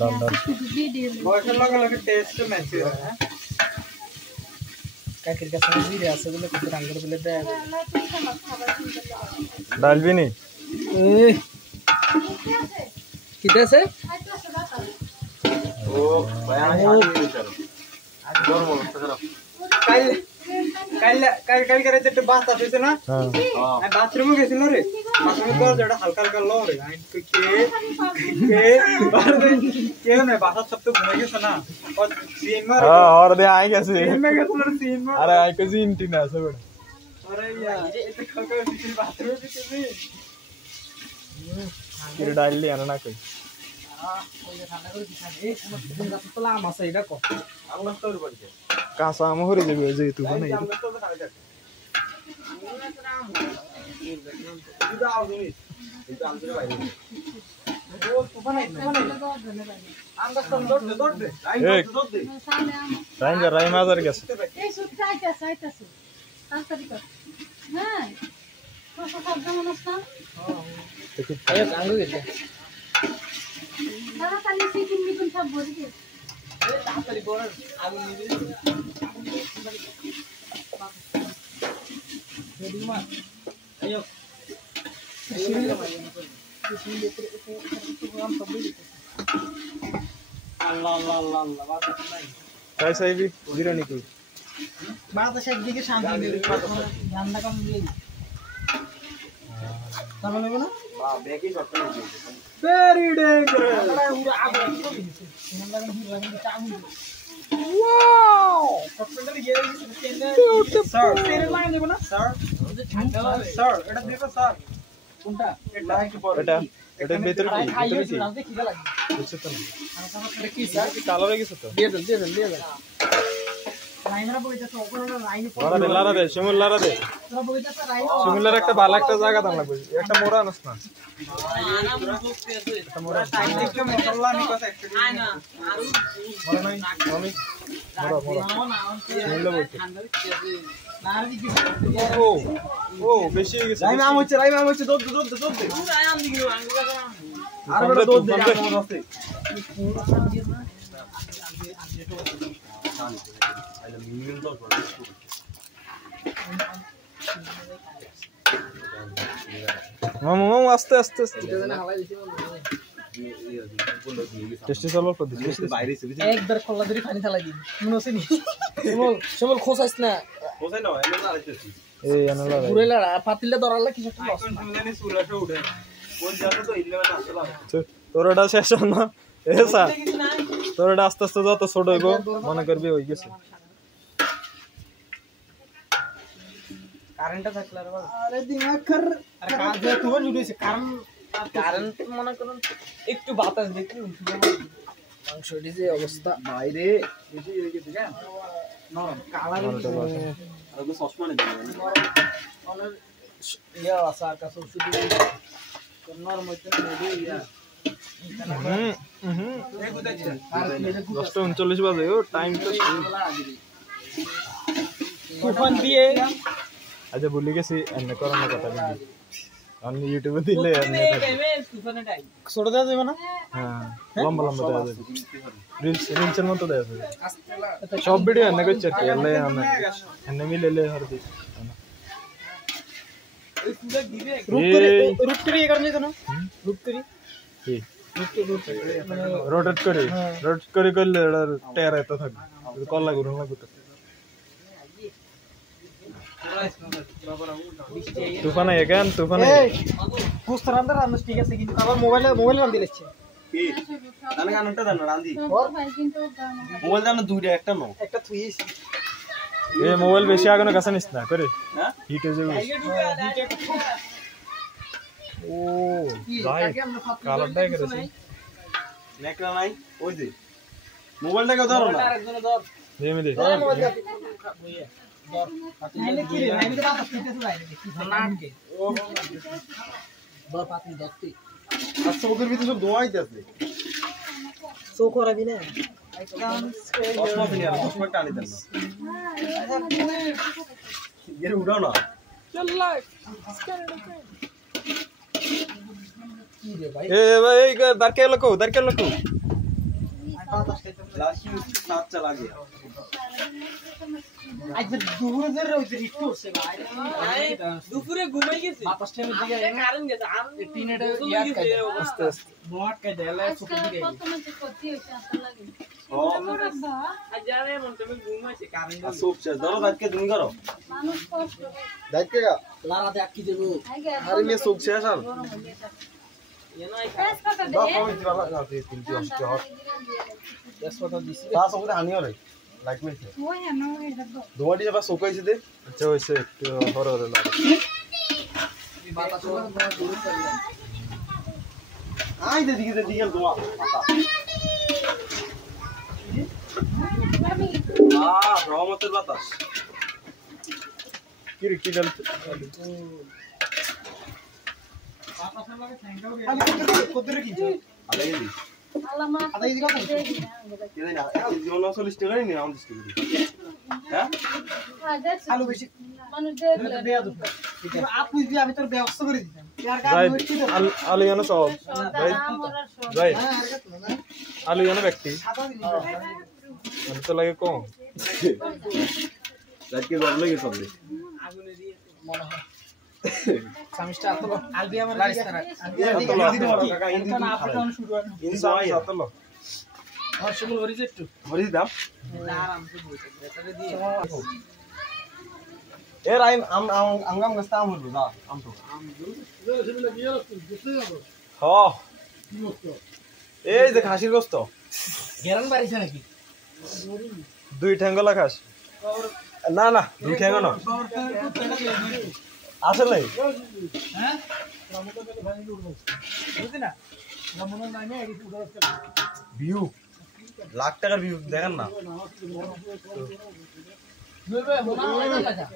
ডাল ডাল বয়সের লগে লগে টেস্ট ম্যাচ হয় হ্যাঁ কাকির কাছে জিরে আছে বলে কত রাঙ্গের বলে দেয় ডাল বিনি কিতে আছে ও ভাই গরম অবস্থা খারাপ কাল করে যেটা বাস আসছে না আমি বাথরুমে গেছিল রে বাথরুমে দরজাটা হালকা হালকা লরে আমি তো কে না বাসা সব তো ঘুমাই গেছে না और सीन मार और दे आए कैसे सीन में गया तो सीन मार अरे आई कैसे इंटीना सब अरे यार ये तो खलका सीन बाथरूम में किसी फिर डाल लिया ना कोई কাঁচা আম হরে যাবে যে তুই বানাই রাই মাজার গেছে তাড়াতাড়ি চিকেন মিটুন সব ভরে দে তাড়াতাড়ি বড় আগুন নিবি রেডিমা আয়ো আল্লাহ আল্লাহ আল্লাহ আল্লাহ বাত নাই তাই সাইবি বিরিয়ানি কই বাত একদিকে শান্তি নেই রান্না কম দিয়ে তাহলে নেব না वाह बेकी शॉट कर वेरी डेंजरस वाओ सस्पेंडर ये सर तेरे लाइन देबो ना सर सर এটা দিবো স্যার কোনটা এটা এটা ভিতরে কি ভিতরে কি রাতে খিদা লাগে বুঝছ তো এটা কি স্যার কালো হয়ে গেছে তো দিয়ে দেন লাইনরা বইতাছে ওপরে লাইন ওরা লারা দে শিমুল লারা দে তোরা বইতাছে লাইন শিমুলের একটা ভালো একটা জায়গা দাম লাগবে একটা মোড়া আনছ না একটা মোরা টাইম দেখে মশলা নিকো একটা আয়না আর মোড়া নাই আমি মোড়া মোড়া শিমুল বলতে ও ও বেশি হয়ে গেছে রাইম আম হচ্ছে দুধ পুরো আয়াম দিও আঙ্গুলা আর বড় দুধ দে আমার আছে মামু মামু আস্তে আস্তে টেস্টি চলো তো দিছি বাইরে সে একবার খোলা ধরে পানি ঢালাই দিন মনে হচ্ছে নি সমল খোসাইস না কোথায় না এনে না আইতেছি এই আনলা পুরে লাড়া পাতিলে ধরালে কিছু একটা লস আইকন শুনলেনি সুলাটা উঠে কোন জায়গা তো 11 আসলাম তোরটা শেষ না এসা তোরটা আস্তে আস্তে যত ছোট হইব মনে করবি হই গেছে কারেন্টটা থাকলে আরে দিমাগ খর আরে কাজ দিয়ে তো জুড়েছে কারেন্ট মনে করুন একটু বাতাস দেখি উঠে মাংসটি যে অবস্থা বাইরে বেশি হয়ে গেছে না নরম কালার আর ওকে সসমানে দিবেন অনেক ইয়া আছে আর কাছে ওষুধ নরম হইতে নেবে ইয়া দেখো দেখছেন 10:39 বাজে ও টাইম তো তুফান দিয়ে আচ্ছা ভুলে গেছি এমনি করানোর কথা কিন্তু আমি ইউটিউবে দিলে এমনি ছোট দেওয়া যাবে না হ্যাঁ লম্বা লম্বা দেওয়া যাবে রিলসের মতো দেওয়া যাবে সব ভিডিও এমনি করছে আর কি এলে এমনি মিলেলে হর দিই রুটকরি এ কারণে কেন রুটকরি কি রোটেট করে করলে টের এত থাকবে কল্লা ঘুরন লাগবে তুফান এখান তুফান কুস্তার আন্দার রান্না ঠিক আছে কিন্তু আবার মোবাইলে রান্দি লেছে কি জানা গানটা জানা রান্দি ওর ভাই কিন্তু মোবাইল জানা দুইটা একটা নো একটা থুইস এই মোবাইল বেশি আগুন কাছে নিস না করে হ্যাঁ হিট হয়ে যাবে ও রাইট কালারটাই করেছে নেকড়া নাই ওই যে মোবাইলটাকে ধরো না দে দে নাইলে কি রে নাইলে বাতাস দিতেছ লাইনে দেখি নাটকে ও বড় পাতনি দেখতে আর চোখের ভিতরে সব দোয়াইতেছে চোখ করাবি না চশমা ফিরে আর চশমা টানি দেন না এর উড়াও না চল লাইক কি রে ভাই এ ভাই দারকে লকো लास्ट यूज 7 चला गया আজ দুপুরে ধরে রইছে রিট করছে ভাই দুপুরে ঘুমাই গেছে বাতাস টাইমে দিকে কারণ গেছে আর টিনেটা ইয়াদ কাই আস্তে আস্তে বট কাই দেলা আজকে কত মাছ ক্ষতি হইছে আসলে লাগে আজারে মন তুমি ঘুমাইছে কারণ सूप से दरो दाद के दिन करो মানুষ কষ্ট दाद के का লারা দে আকি দেবো अरे मैं सूप से सर গরম হয়ে যায় এনো আই ফেস পাতা দে दो पॉइंट वाला ना दे 3 जो हट হাসপাতাল দিছি তা সব হানি হরে লাইক মি ওই না ওই দেখো দোয়াটি যাবা সোকাইছে দে আচ্ছা হইছে একটু হর হর লাগে বাতাস না দূরে চলে আই দে দিকে দোয়া রহমতের বাতাস কি রে কি ডাল আমি কতরে কিনছো আলাই দি আলামা আদা দিকে কত কেদে না জীবন 40 টাকা নি আমাদের স্কুলে হ্যাঁ আলু বেশি মানুষ দেখলে বেয়া দুটো আপনি দিয়ে আমি তোর ব্যবস্থা করে দিতাম यार কাজ রাইট হইছে তো আলু জানো সব রাইট রাইট হ্যাঁ আর কত না আলু জানো ব্যক্তি সাদা দিন আমি তো লাগে কম দাদ কে গরম লাগে সব আগুনে দিয়ে মনে হয় সামিস্টার তো আলবি আমার লাইস তারা কাকা ইন না আপনি কোন শুরু হয় ইনসান সাতলো আর শুরু করি একটু মরি দাম আরাম से বলতে বেটারে দিয়ে এ রাইম আম গস্তা আম হলো না আম তো হ এই যে খাসির গোস্ত গেরান বাড়িছে নাকি দুই ঠ্যাঙ্গলা খাস না না দুই ঠ্যাঙ্গ না আসলে হ্যাঁ বুঝি না রমনের নামে আইডি উড়াস ভিউ লাখ টাকার ভিউ দেখেন না দুইবে মোনা লাগা লাগা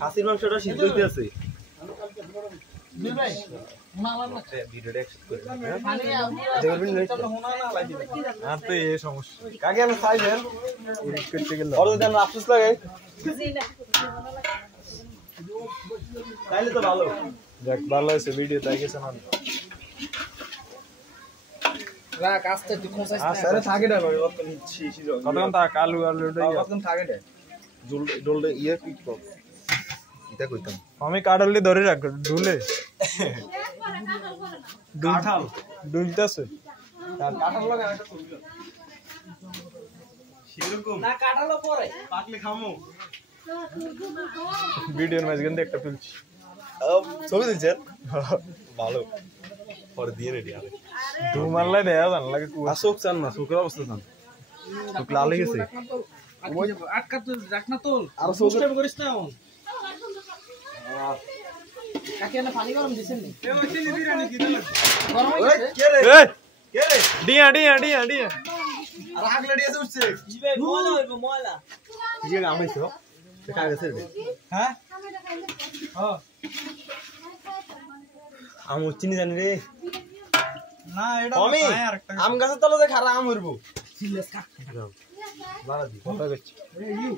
খাসির মাংসটা সিদ্ধ হইতে আছে দুইবে মোনা লাগা ভিডিওটা একসাথে করে পানি দেখবেন না মোনা না লাগি আর তো এই সমস্যা কাকে আমি চাইবেন এডিট করতে গেলে আর যদি আমরা আফসোস লাগে তাইলে তো ভালো দেখ ভালো হয়েছে ভিডিও তাই গেছে না রাখ আস্তে তুই কোসাইস না আরে থাকে না ভাই কত কতক্ষণ থাক আলু আলু কতক্ষণ থাকে না জল ইয়ে কি কর এটা কইতাম আমি কাটালি ধরে রাখ ঢুলে কাঁঠাল ডুলতেছে কাঁঠাল লাগা একটা ছবি সেরকম না কাটালো পরে পাকলে খামু ভিডিওর মাঝখানে একটা তুলছি ছবি দিচ্ছেন ভালো পরে দিয়ে রেডি হবে দু মারলাই দেয়া জান লাগে কুয়া শোক চান না শোকের অবস্থা চান শোক লাল হয়ে গেছে আটকা তুই রাখ না তোল আর শোকের করিস না কাকে না পানি গরম দিছেন নি গরম হয়ে গেছে কে রে এই কে রে ডিয়া ডিয়া ডিয়া ডিয়া আর আগ লড়িয়েছে উঠছে জিবে ময়লা হইব ময়লা ইয়ে গামাইছো দেখা গেছে রে হ্যাঁ হ্যাঁ আম চিনি জানি রে না এটা আমি আম গাছের তলে যে খারা আম হইবো সিলেস কা লারা দি কথা গেছে ইউ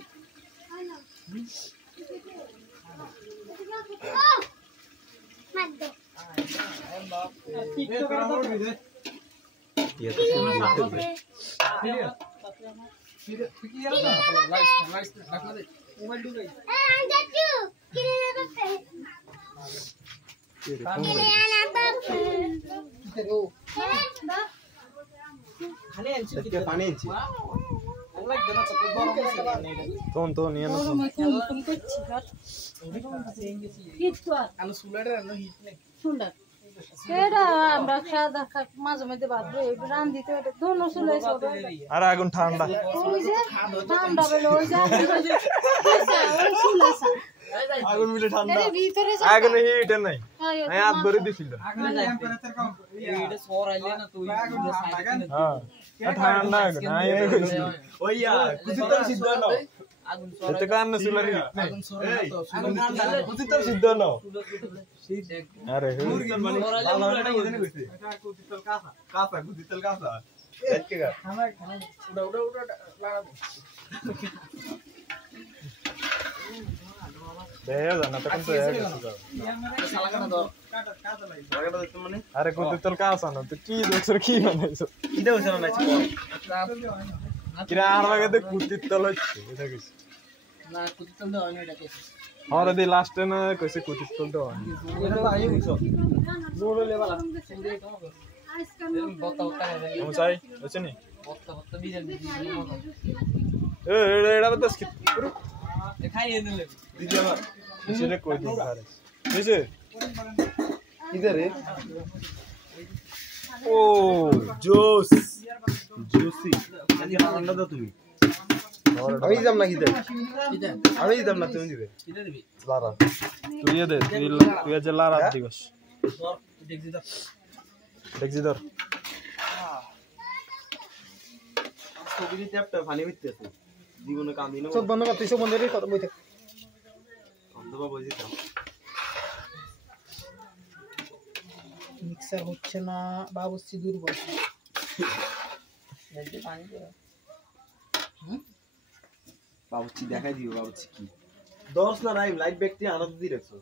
ইয়ে তো শুনতে দেখতে পানি আছে তোন তো নিয়ে না গরমে কোন করছি আর হিট তো আর আলু সুলারে আলো হিট নেই সুন্দর এটা আমরা সাদা মাঝে মধ্যে ভাত রান দিতে এটা দোনো চলে ছোট আর আগুন ঠান্ডা ওই যে ঠান্ডা বেলা ওই যে ওই চুলাসা আগুন মিলে ঠান্ডা এর ভিতরে আগুন হিট নাই আমি হাত ধরে দিছিল টেম্পারেচার কম এটা সর আইলে না তুই হ্যাঁ ঠান্ডা আগুন আই তো কইছি ওইয়া কুচিতর সিদ্ধ নাও আগুন সর এতে কান না চুলারি হিট নাই আগুন সর এই তো কুচিতর সিদ্ধ নাও আরে মুরগির মানে বাংলাটা ইদানে কইছে এটা কুচিতর কাঁচা কাঁচা কুচিতর কাঁচা দেখকে গা খানা উড়া উড়া উড়া লাগা দেয়া জানা তো কিন্তু সালাকাটা দাও লাগাটা দিতে মানে আরে কুতির তল কাজ আনো তুই কি দেখছ কি বানাইছো কিটা হইছে না নাকি কিরা আর বাগাতে কুতির তল হচ্ছে এটা কিছু না কুত্তল দাও আমি এটা কেছি হরে দি লাস্টে না কইছে কুতির তল তো এটা তো আই হইছো জোড়ো লেবালা সিন্দে কাম কর এরকম বত্তা বত্তা হবে আমি চাই হচ্ছে নি বত্তা বত্তা বিজল বিজল মজা এটা বাতাস কি খাইয়ে দিলে দিদি আমার সেটা কই দিন আরে বুঝছে কিদে রে ও জোস জুসি আজকে ঠান্ডা দাও তুমি আমি দিতাম না কিদে এটা আমি দিতাম না তুমি দিবে এটা দিবি লারা তুই দে তুই যে লারা দিবস ধর দেখছি তো দেখছি ধর ছবিতে ট্যাপটা পানি হইতেছে জীবনে কাম দিন সব বন্ধ কর তুই সব বন্ধ করে কথা বইতে অন্ধবা বইছিলাম মিক্সার হচ্ছে না বাবুসি দুর্বল পানি বাবুচি দেখাই দিও বাবুচি কি দশ না রাইম লাইট ব্যক্তি আনন্দ দিয়ে রাখছো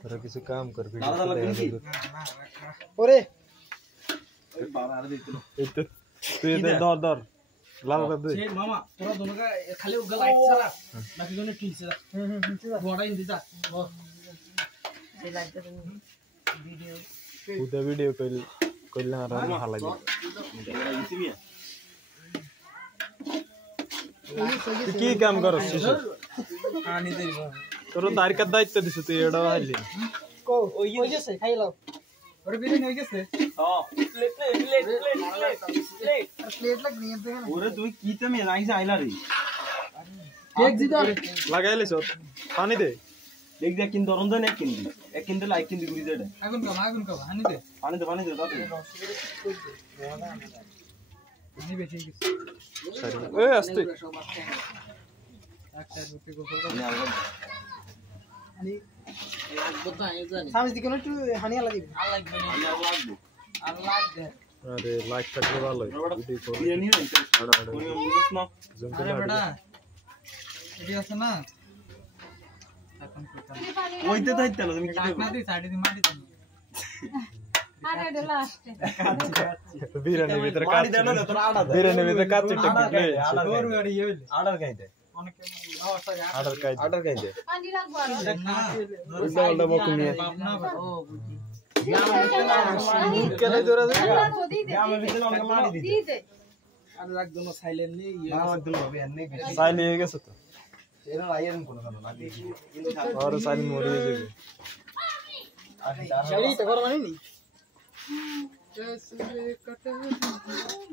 তোরা কিছু কাম কর লালা লালা দিছি ওরে ওই বাবা আর দিত এই তো তুই দে ধর ধর লালা দে সে মামা তোরা दोनों का खाली उगा लाइट चला बाकी दोनों ठीक से बड़ा इन दिसा से लाइट तो वीडियो পুরা ভিডিও কইলা আর ভালো লাগে দিছি মিয়া তুই কি কাম করছ শিশু आने दे তোর তারিকার দায়িত্ব দিছ তুই এডা হাইলি को ওই গেছে খাই লাও ওরে বিরিয়ানি হয়ে গেছে হ্যাঁ প্লেট লাগ নিয়ে দেখেন ওরে তুমি কি তে মে লাইছে আইলা রে কেক দিদা লাগাইলিস পানি দে দেখ দেখ কিন দরন দেন এক কিন লাইক কিন গুরি দেড় আগুন কা হানি দে পানি দে দাও হানি বেশি গেছে সরি এ আস্তে একটা রুটি গোসল আমি আগে হানি বতা আই জানি সামনে দিকে একটু হানি আলা দিবি আলা লাগবে আমি আগে লাগবো আলা লাগবে আরে লাইক থাকলে ভালো ভিডিও কর বিরিয়ানি হই তুমি বুঝছ না জুম আরে করে বেটা এটি আছে না এখন করতাম ওইতে দাইতে না তুমি কি ডাক না দি সাইডে দি মাটি দিন আরে এটা লাস্টে বিরিয়ানি ভিতরে মারি কাচ্চি দেন না তোর আড়া দে বিরিয়ানি ভিতরে কাচ্চি টিকে দৌড় গাড়ি ইয়ে হইলে আড়ার খাইতে অনেকে সরি আডার কাই আড়ার খাইতে পানি রাখবো আর না উল্টা উল্টা বকু নিয়ে পাবনা ও বুঝি কেন জোরা দে আমি ভিতরে অনেক মারি দিতে দিতে আর লাগ দোনো সাইলেন্টলি ইয়ে আমার দিন হবে এনে সাইল হয়ে গেছে তো এরা আইয়েন কোন কোন লাগি আর সাইল মরে যাবে শাড়ি তো গরম আনি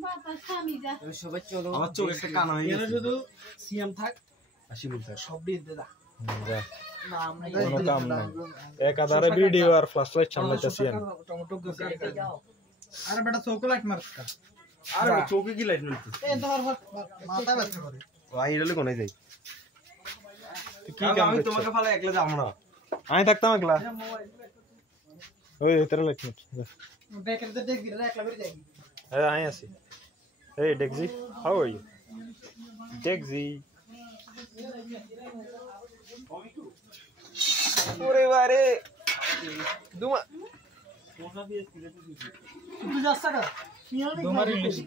বাতাস থামি যা সবাই চলো আমার চোখ একটা কানা হয়ে এরা গেছে শুধু সিএম থাক আসি বলতে সব দিয়ে দে দা যা না আমরা কোনো কাম নাই এক আধারে ভিডিও আর ফ্ল্যাশ লাইট সামলাইতাছি আমি টমেটো গেছে আরে বেটা চকোলেট মারছ আরে চোখে কি লাইট মিলতে এই তোমার মাথা ব্যথা করে ভাই এলে কোনাই যাই তুই কি কাম আমি করছিস তোমাকে ফালা একলা যাব না আমি থাকতাম একলা ওই তেরা লাইট মিট ব্যাকের তো দেখ দিলে একলা বেরিয়ে যাই আই আছি এই ডেক্সি হাউ আর ইউ ডেক্সি ওরে বারে দুমা তুই যাচ্ছ না তোমার ইংলিশ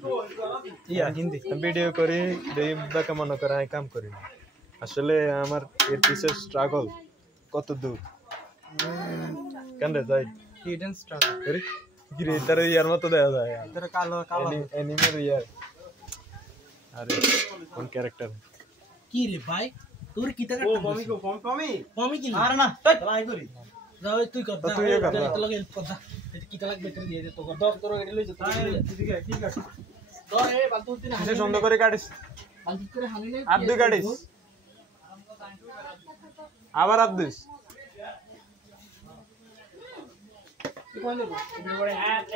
ইয়া হিন্দি ভিডিও করি দেই বাকা মনে করে আমি কাম করি আসলে আমার এর পিছের স্ট্রাগল কত দূর কেন রে যাই হিডেন স্ট্রাগল আরে কি রে তার ইয়ার মতো দেয়া যায় তোর কালো কালো এনিমের ইয়ার আরে কোন ক্যারেক্টার কি রে ভাই তোর কিটা ও কাটতে মমি কো মমি মমি কি আরে না লাই করি যাও তুই কর তুই এ কর, তো লগে হেল্প কর দা কিটা লাগবে করে দিয়ে দে তো কর দর তোর এডি লই যা ঠিক আছে দর এ বালতু তুই না কিসে সুন্দর করে কাটিস বালতু করে হানি নাই আর দুই কাটিস আবার আর দিস কোন দেব এডি বড়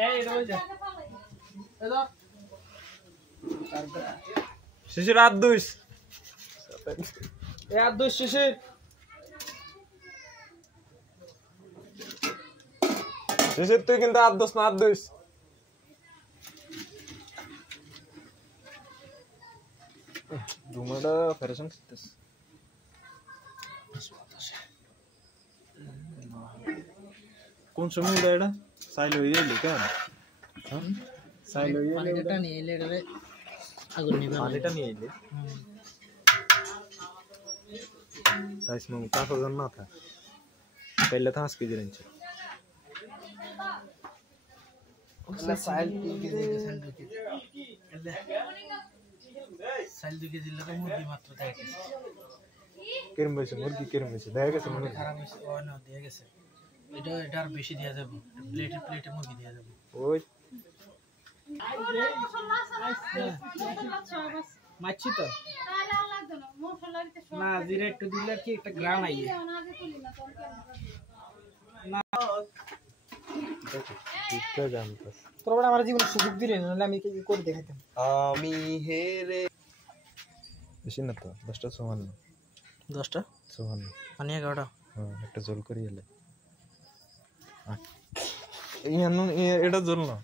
এই রই যা এ দর শিশির আর দুইস এ আর দুইস শিশির শিশির তুই কিন্তু আর দোস না আর দুইস ধুমাটা ফেরেশন করতেছ কোন সময় উড়ে এটা সাইল হয়ে এলি কেন সাইল হয়ে এলি পানিটা নিয়ে এলে এটারে আগুন নিবে পানিটা নিয়ে এলি সাইজ মম কাফা জন না था पहले था आस्की जरेंच ওগুলা সাইল 2 কেজি সাইল 2 কেজি সাইল 2 কেজি লাগে মুরগি মাত্র দেয় গেছে কিরম হইছে মুরগি কিরম হইছে দেখা গেছে মনে খারাপ হইছে ও না দিয়ে গেছে এটার বেশি দেয়া যাবে প্লেটে মুরগি দেয়া যাবে ওই মাছি তো না জিরা একটু দিলে কি একটা গ্রাম আইয়ে কিটা জানতাস তোর বড় আমার জীবন সুযোগ দিলে নাহলে আমি কি করে দেখাইতাম আমি হেরে বেশি না তো 10টা 10টা 54 মানে 11টা হ্যাঁ একটা জল করি এলে এটা জল না